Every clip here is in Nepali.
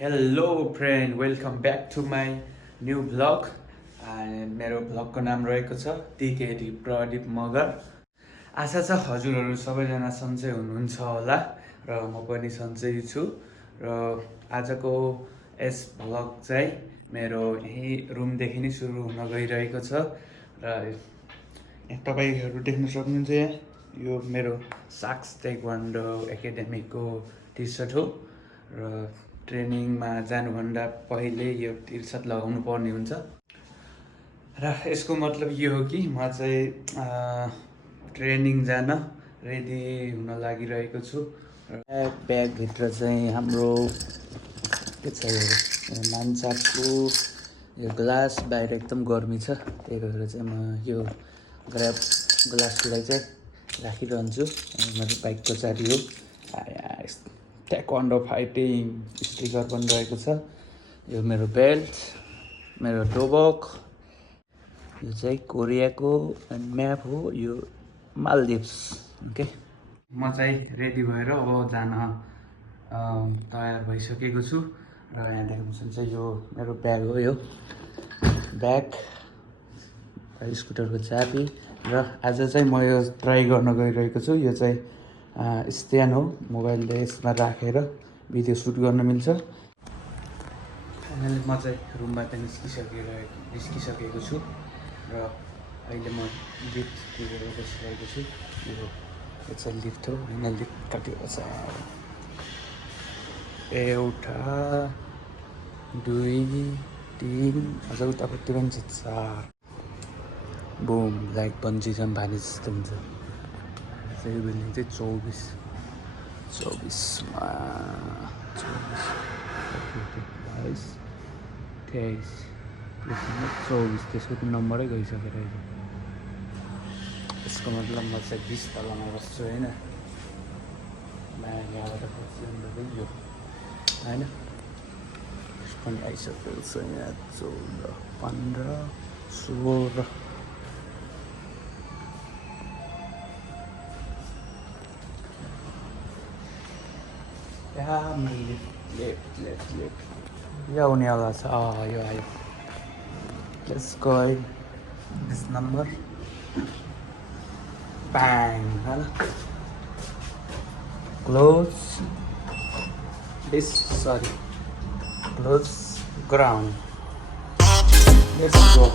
Hello friend, welcome back to my new vlog. मेरो भ्लगको नाम रहेको छ टिकेडी प्रदीप मगर। आशा छ हजुरहरू सबैजना सन्चै हुनुहुन्छ होला र म पनि सन्चै छु। र आजको यस भ्लग चाहिँ मेरो यही रुमदेखि नै सुरु हुन गइरहेको छ। र तपाईँहरू देख्न सक्नुहुन्छ यहाँ यो मेरो साक्स ताइक्वान्डो एकाडेमीको टी सर्ट हो। र ट्रेनिङमा जानुभन्दा पहिले यो टी सर्ट लगाउनु पर्ने हुन्छ। र यसको मतलब यो हो कि म चाहिँ ट्रेनिङ जान रेडी हुन लागिरहेको छु। ब्यागभित्र चाहिँ हाम्रो के छ यो मान्छाको यो ग्लास बाहिर एकदम गर्मी छ, त्यही भएर चाहिँ म यो ग्लासलाई चाहिँ राखिरहन्छु। मेरो बाइकको चाबी हो। ताइक्वान्डो फाइटिङ स्टिकर पनि रहेको छ। यो मेरो बेल्ट, मेरो डोबक, यो चाहिँ कोरियाको म्याप हो, यो मालदिभ्स। ओके, म चाहिँ रेडी भएर अब जान तयार भइसकेको छु। र यहाँ देख्नु सक्नुहुन्छ यो मेरो ब्याग हो। यो ब्याग, स्कुटरको चाबी। र आज चाहिँ म यो ट्राई गर्न गइरहेको छु। यो चाहिँ स्ट्यान्ड हो, मोबाइलले यसमा राखेर भिडियो सुट गर्न मिल्छ। फाइनली म चाहिँ रुमबाट निस्किसकेको छु र अहिले म लिफ्ट पुगेर बसिरहेको छु। यो चाहिँ लिफ्ट हो होइन, लिफ्ट कतिवटा छ? एउटा, दुई, तिन, अझ उतापट्टि पनि छ, चार। बुम, लाइक बन्जी जम्प हाने जस्तो हुन्छ। यो बिल्डिङ चाहिँ 24मा 22, 23, 24। त्यसको त नम्बरै गइसकेर यसको मतलब म चाहिँ 20 तलामा बस्छु होइन। यहाँबाट बस्छु यो होइन। पनि आइसकेको छ यहाँ 14, 15, 16। लेफ्ट यो आउनेवाला छ। यो आयो। Let's go. दिस नम्बर ब्याङ होइन। Close ground. Let's go.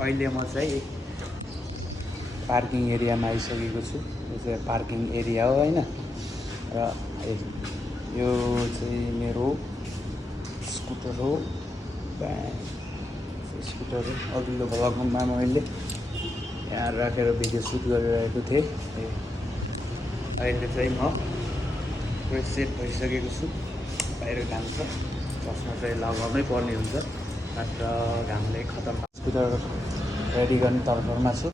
अहिले म चाहिँ पार्किङ एरियामा आइसकेको छु। यो चाहिँ पार्किङ एरिया हो होइन। र यो चाहिँ मेरो स्कुटर हो। स्कुटर हो। अघिल्लो भ्लगमा मैले यहाँ राखेर भिडियो सुट गरिरहेको थिएँ। अहिले चाहिँ म पुरै सेट भइसकेको छु। बाहिर घाम छ, चस्मा चाहिँ लगाउनै पर्ने हुन्छ, मात्र घामले खतम। स्कुटर रेडी गर्ने तर्फमा छु।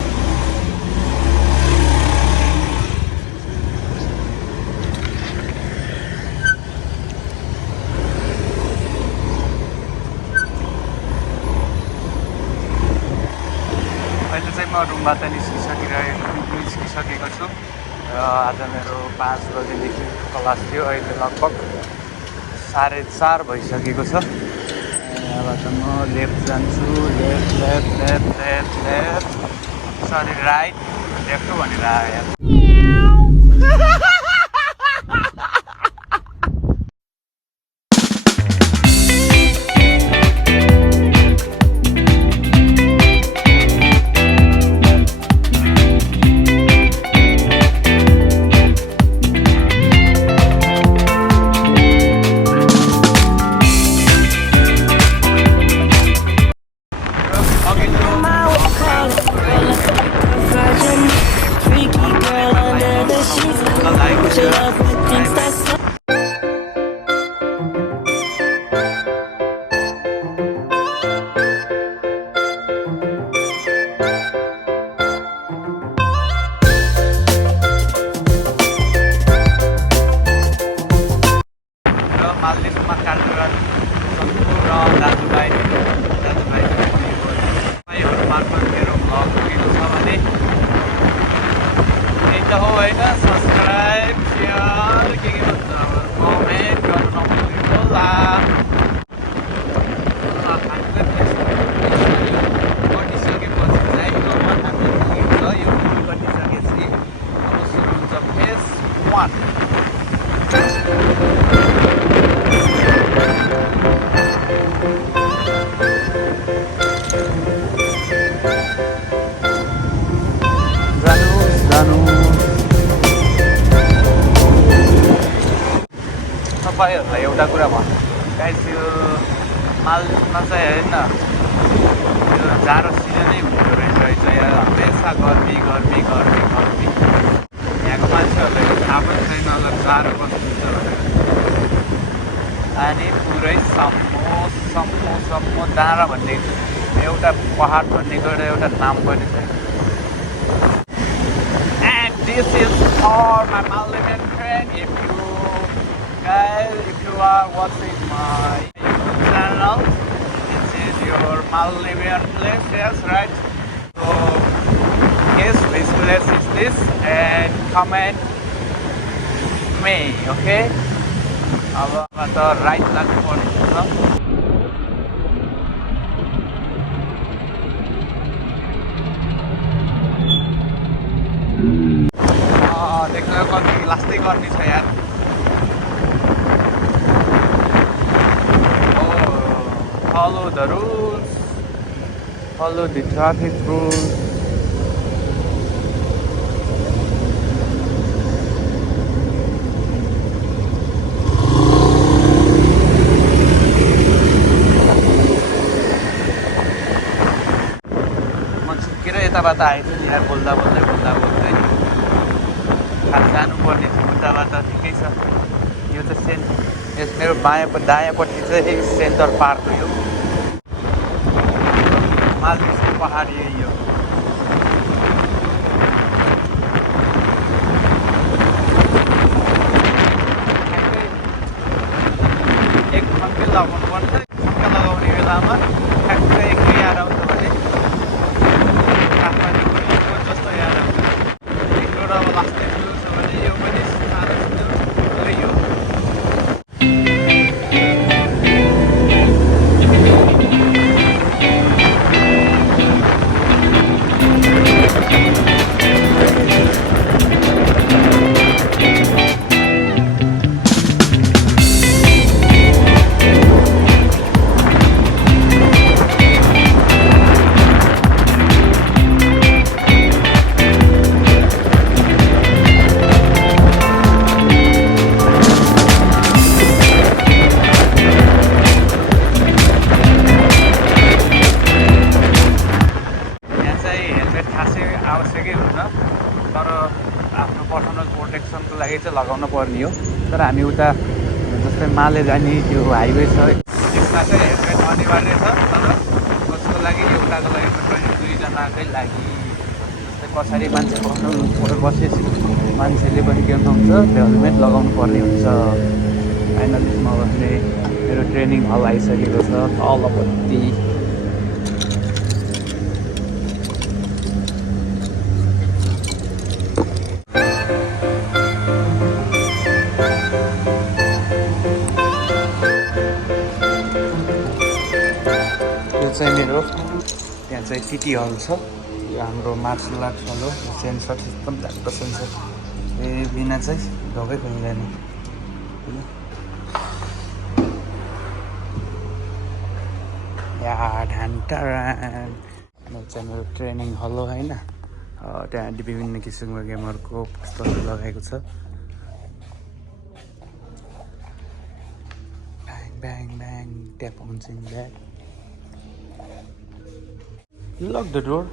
अहिले चाहिँ म रुमबाट निस्किसकेको छु। र आज मेरो 5 बजेदेखि क्लास थियो। अहिले लगभग 4:30 भइसकेको छ। यहाँबाट म लेफ्ट जान्छु। Left sorry right. लेफ्ट भनेर आयो। तपाईँहरूलाई एउटा कुरा भन्नु गाइस, यो मालमा चाहिँ होइन यो जाडो सिजनै हुँदो रहेछ यहाँ हमेसा गर्मी गर्मी गर्मी गर्मी। यहाँको मान्छेहरूलाई थाहा पनि छैन होला जाडो कस्तो हुन्छ भनेर। अनि पुरै सम्मो डाँडा भन्ने एउटा पहाड भन्नेको एउटा नाम पनि छैन। And this is for my Maldivian friend. If you are watching my YouTube channel, this is your Maldivian place, yes, right? So, guess which place is this and comment me, okay? अब त राइट लाग्नु पर्ने छ। देख्न कति लास्टै गर्मी छ यार। Follow the rules, follow the traffic rules. म छुट्केर यताबाट आएछु नि यार, बोल्दा खास जानुपर्ने थियो उताबाट। ठिकै छ, यो त यस मेरो दायाँपट्टि चाहिँ सेन्टर पार्क हो। यो मालदिभ्सको पहाड यही हो। एक फन्के लगाउनु पर्छ, फन्का लगाउने बेलामा ठ्याक्कै एकै याद आउँछ भने काठमाडौँको जस्तो याद आउँछ। एउटा अब लास्टै छ भने यो पनि सानो हो। लगाउनु पर्ने हो। तर हामी उता जस्तै माले जाने त्यो हाइवे छ, त्यसमा चाहिँ हेलमेट अनिवार्य छ। तर कसको लागि एउटाको लागि मात्रै, दुईजनाकै लागि। जस्तै पछाडि मान्छे बसेपछि मान्छेले पनि के हुन्छ, हेलमेट लगाउनु पर्ने हुन्छ। फाइनली म बस्ने मेरो ट्रेनिङ हल आइसकेको छ तलपट्टि। चाहिँ मेरो त्यहाँ चाहिँ टिटी हल छ। यो हाम्रो मार्सल आर्ट्स हल हो। सेन्सर एकदम झ्याक्क सेन्सर बिना चाहिँ ढोकै खुल्दैन। चाहिँ मेरो ट्रेनिङ हल हो होइन। त्यहाँ विभिन्न किसिमको गेमहरूको पोस्टरहरू लगाएको छ। Bang bang, tap bouncing back. You lock the door.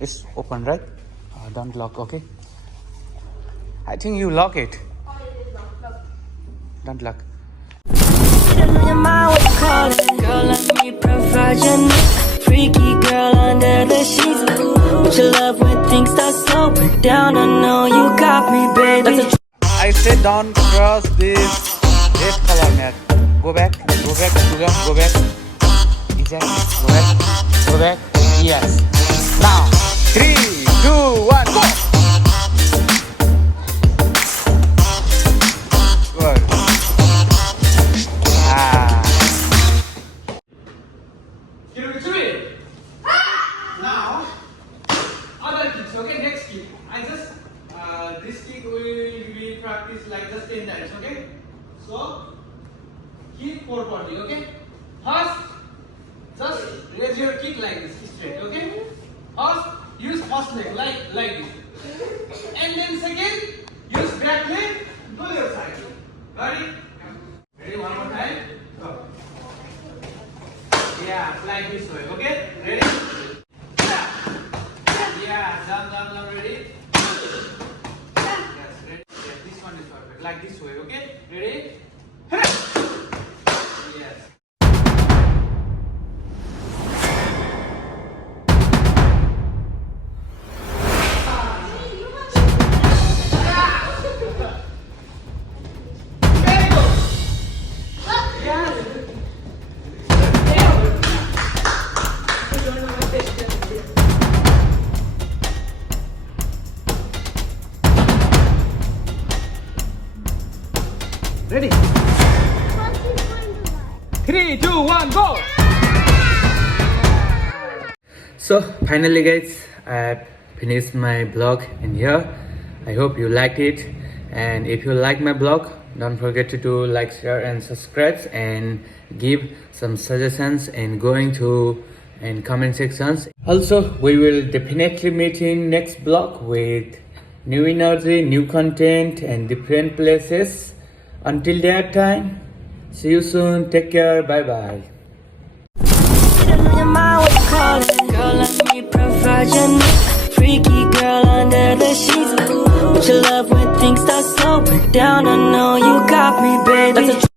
It's open, right? Don't lock, okay? I think you lock it. Don't lock. Girl, let me provide your freaky girl under the sheets. With your love when things start slowing down, I know you got me, baby. I said don't cross this red color mat. Go back, Sugar, go back. Exactly, go back, yes. Now, 3, 2, 1, go! Good. Now, other kicks, okay? Next kick. This kick we practice like just 10 times, okay? So, kick 440, okay? First, your kick like this, straight, okay? First, use first leg, like this. And then second, use back leg to your side. Got it? Ready? One more time. Go. Yeah, like this way, okay? Ready? Yeah, jump, ready? Yes, ready? Yeah, this one is perfect. Like this way, okay? Ready? Yes. Ready? 3, 2, 1, go! So finally guys, I finished my vlog in here. I hope you liked it, and if you like my vlog, don't forget to do like, share and subscribe, and give some suggestions and going to and comment sections. Also, we will definitely meet in next vlog with new energy, new content and different places. Until that time, see you soon. Take care. Bye bye. Girl, let me provide your needs. Freaky girl under the sheets. But your love when things start slowing down. I know you got me, baby.